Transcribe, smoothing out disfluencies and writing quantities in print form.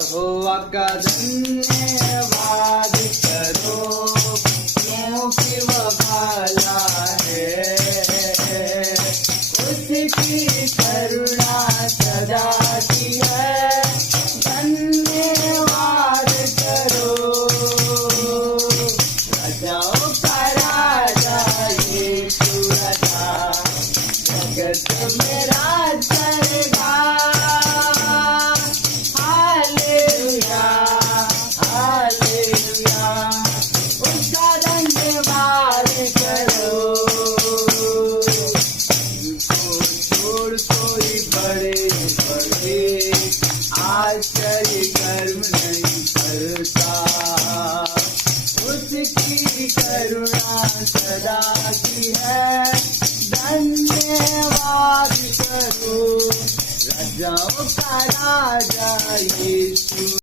यहोवा का धन्यवाद करो क्योंकि वह भला है, उसकी करुणा सदा की है। धन्यवाद करो राजाओं का राजा यीशु राजा, जगत में राज करेगा। हालेलुया हालेलुया, उसका धन्यवाद करो। उनको छोड़ कोई बड़े बड़े आश्चर्य कर्म नहीं करता, उसकी करुणा सदा की है। धन्यवाद करो राजाओं का राजा यीशु